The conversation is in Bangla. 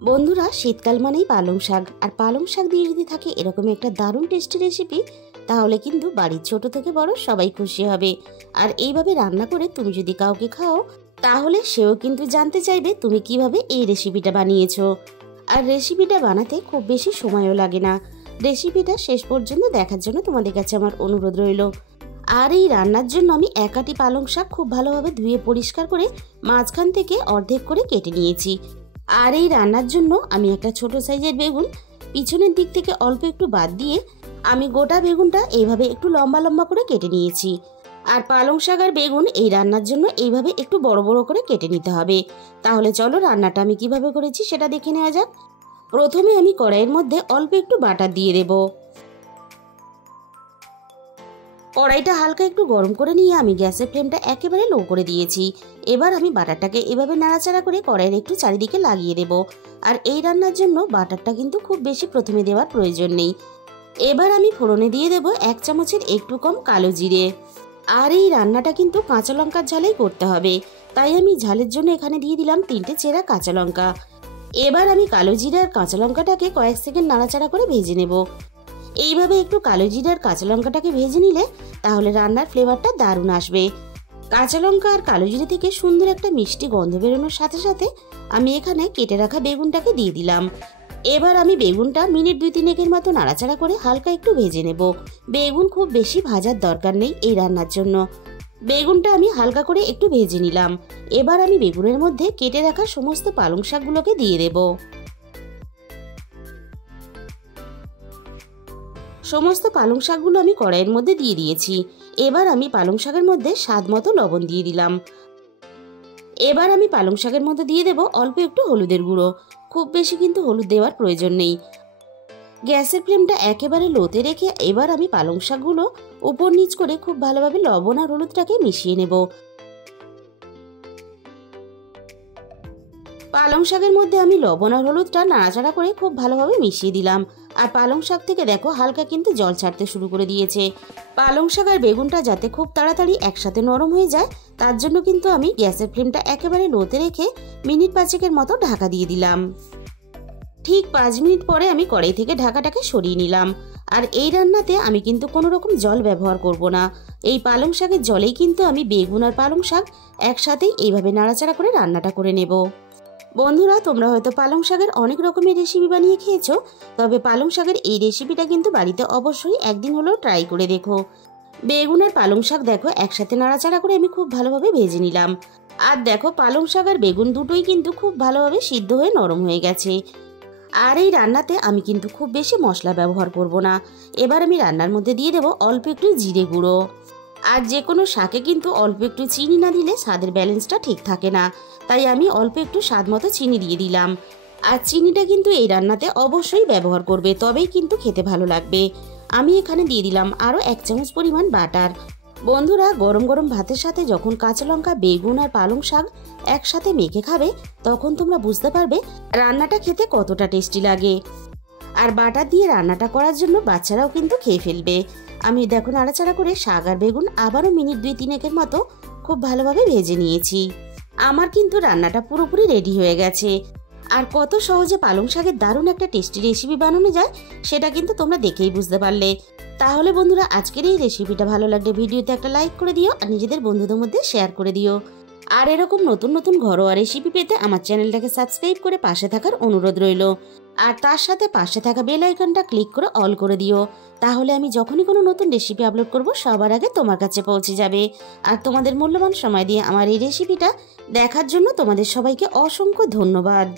বন্ধুরা, শীতকাল মানেই পালং শাক, আর পালং শাক দিয়ে যদি থাকে এরকম একটা দারুণ টেস্টি রেসিপি, তাহলে কিন্তু বাড়ির ছোট থেকে বড় সবাই খুশি হবে। আর এইভাবে রান্না করে তুমি যদি কাউকে খাও, তাহলে সেও কিন্তু জানতে চাইবে তুমি কিভাবে এই রেসিপিটা বানিয়েছো। আর রেসিপিটা বানাতে খুব বেশি সময়ও লাগে না। রেসিপিটা শেষ পর্যন্ত দেখার জন্য তোমাদের কাছে আমার অনুরোধ রইল। আর এই রান্নার জন্য আমি এক আটি পালং শাক খুব ভালোভাবে ধুয়ে পরিষ্কার করে মাঝখান থেকে অর্ধেক করে কেটে নিয়েছি। আর এই রান্নার জন্য আমি একটা ছোট সাইজের বেগুন পিছনের দিক থেকে অল্প একটু বাদ দিয়ে আমি গোটা বেগুনটা এইভাবে একটু লম্বা লম্বা করে কেটে নিয়েছি। আর পালং শাক আর বেগুন এই রান্নার জন্য এইভাবে একটু বড় বড় করে কেটে নিতে হবে। তাহলে চলো রান্নাটা আমি কিভাবে করেছি সেটা দেখে নেওয়া যাক। প্রথমে আমি কড়াইয়ের মধ্যে অল্প একটু বাটার দিয়ে দেব। কড়াইটা হালকা একটু গরম করে নিয়ে আমি গ্যাসের ফ্লেমটা একেবারে লো করে দিয়েছি। এবার আমি বাটারটাকে এভাবে নাড়াচাড়া করে কড়াইয়ের একটু চারিদিকে লাগিয়ে দেব। আর এই রান্নার জন্য বাটারটা কিন্তু খুব বেশি প্রথমে দেওয়ার প্রয়োজন নেই। এবার আমি ফোড়নে দিয়ে দেব 1 চামচের একটু কম কালো জিরে। আর এই রান্নাটা কিন্তু কাঁচা লঙ্কার ঝালেই করতে হবে, তাই আমি ঝালের জন্য এখানে দিয়ে দিলাম 3টে চেরা কাঁচা লঙ্কা। এবার আমি কালো জিরে আর কাঁচা লঙ্কাটাকে কয়েক সেকেন্ড নাড়াচাড়া করে ভেজে নেব। এইভাবে একটু কালো জিরে আর কাঁচা লঙ্কাটাকে ভেজে নিলে তাহলে রান্নার ফ্লেভারটা দারুণ আসবে। কাঁচা লঙ্কা আর কালো জিরে থেকে সুন্দর একটা মিষ্টি গন্ধ বেরোনোর সাথে সাথে আমি এখানে কেটে রাখা বেগুনটাকে দিয়ে দিলাম। এবার আমি বেগুনটা মিনিট 2-3 মতো নাড়াচাড়া করে হালকা একটু ভেজে নেব। বেগুন খুব বেশি ভাজার দরকার নেই এই রান্নার জন্য। বেগুনটা আমি হালকা করে একটু ভেজে নিলাম। এবার আমি বেগুনের মধ্যে কেটে রাখা সমস্ত পালং শাকগুলোকে দিয়ে দেব। সমস্ত পালং শাকগুলো আমি কড়াইয়ের মধ্যে দিয়ে দিয়েছি। এবার আমি পালং শাকের মধ্যে স্বাদ মতো লবণ দিয়ে দিলাম। এবার আমি পালং শাকের মধ্যে দিয়ে দেব অল্প একটু হলুদের গুঁড়ো। খুব বেশি কিন্তু হলুদ দেওয়ার প্রয়োজন নেই। গ্যাসের ফ্লেমটা একেবারে লোতে রেখে এবার আমি পালং শাকগুলো উপর নিচ করে খুব ভালোভাবে লবণ আর হলুদটাকে মিশিয়ে নেব। পালং শাকের মধ্যে আমি লবণ আর হলুদটা নাড়াচাড়া করে খুব ভালোভাবে মিশিয়ে দিলাম। আর পালং শাক থেকে দেখো হালকা কিন্তু জল ছাড়তে শুরু করে দিয়েছে। পালং শাক আর বেগুনটা যাতে খুব তাড়াতাড়ি একসাথে নরম হয়ে যায়, তার জন্য কিন্তু আমি গ্যাসের ফ্লেমটা একেবারে লোতে রেখে মিনিট 5 মতো ঢাকা দিয়ে দিলাম। ঠিক 5 মিনিট পরে আমি কড়াই থেকে ঢাকাটাকে সরিয়ে নিলাম। আর এই রান্নাতে আমি কিন্তু কোনো রকম জল ব্যবহার করব না। এই পালং শাকের জলেই কিন্তু আমি বেগুন আর পালং শাক একসাথেই এইভাবে নাড়াচাড়া করে রান্নাটা করে নেব। বন্ধুরা, তোমরা হয়তো পালং শাকের অনেক রকমের রেসিপি বানিয়ে খেয়েছো, তবে পালং শাকের এই রেসিপিটা কিন্তু বাড়িতে অবশ্যই একদিন হলেও ট্রাই করে দেখো। বেগুন আর পালং শাক দেখো একসাথে নাড়াচাড়া করে আমি খুব ভালোভাবে ভেজে নিলাম। আর দেখো পালং শাক আর বেগুন দুটোই কিন্তু খুব ভালোভাবে সিদ্ধ হয়ে নরম হয়ে গেছে। আর এই রান্নাতে আমি কিন্তু খুব বেশি মশলা ব্যবহার করব না। এবার আমি রান্নার মধ্যে দিয়ে দেব অল্প একটু জিরে গুঁড়ো। আর যে কোনো শাকে কিন্তু অল্প একটু চিনি না দিলে স্বাদের ব্যালেন্সটা ঠিক থাকে না, তাই আমি অল্প একটু স্বাদ মতো চিনি দিয়ে দিলাম। আর চিনিটা কিন্তু এই রান্নাতে অবশ্যই ব্যবহার করবে, তবেই কিন্তু খেতে ভালো লাগবে। আমি এখানে দিয়ে দিলাম আরও 1 চামচ পরিমাণ বাটার। বন্ধুরা, গরম গরম ভাতের সাথে যখন কাঁচা লঙ্কা, বেগুন আর পালং শাক একসাথে মেখে খাবে, তখন তোমরা বুঝতে পারবে রান্নাটা খেতে কতটা টেস্টি লাগে। আর বাটার দিয়ে রান্নাটা করার জন্য বাচ্চারাও কিন্তু খেয়ে ফেলবে। আমি দেখো নাড়াচাড়া করে শাক আর বেগুন আবারও মিনিট 2-3 মতো খুব ভালোভাবে ভেজে নিয়েছি। আমার কিন্তু রান্নাটা পুরোপুরি রেডি হয়ে গেছে। আর কত সহজে পালং শাকের দারুণ একটা টেস্টি রেসিপি বানানো যায় সেটা কিন্তু তোমরা দেখেই বুঝতে পারলে। তাহলে বন্ধুরা, আজকের এই রেসিপিটা ভালো লাগলে ভিডিওতে একটা লাইক করে দিও আর নিজেদের বন্ধুদের মধ্যে শেয়ার করে দিও। আর এরকম নতুন নতুন ঘরোয়া রেসিপি পেতে আমার চ্যানেলটাকে সাবস্ক্রাইব করে পাশে থাকার অনুরোধ রইল। আর তার সাথে পাশে থাকা বেল আইকনটা ক্লিক করে অল করে দিও, তাহলে আমি যখনই কোনো নতুন রেসিপি আপলোড করব সবার আগে তোমার কাছে পৌঁছে যাবে। আর তোমাদের মূল্যবান সময় দিয়ে আমার এই রেসিপিটা দেখার জন্য তোমাদের সবাইকে অসংখ্য ধন্যবাদ।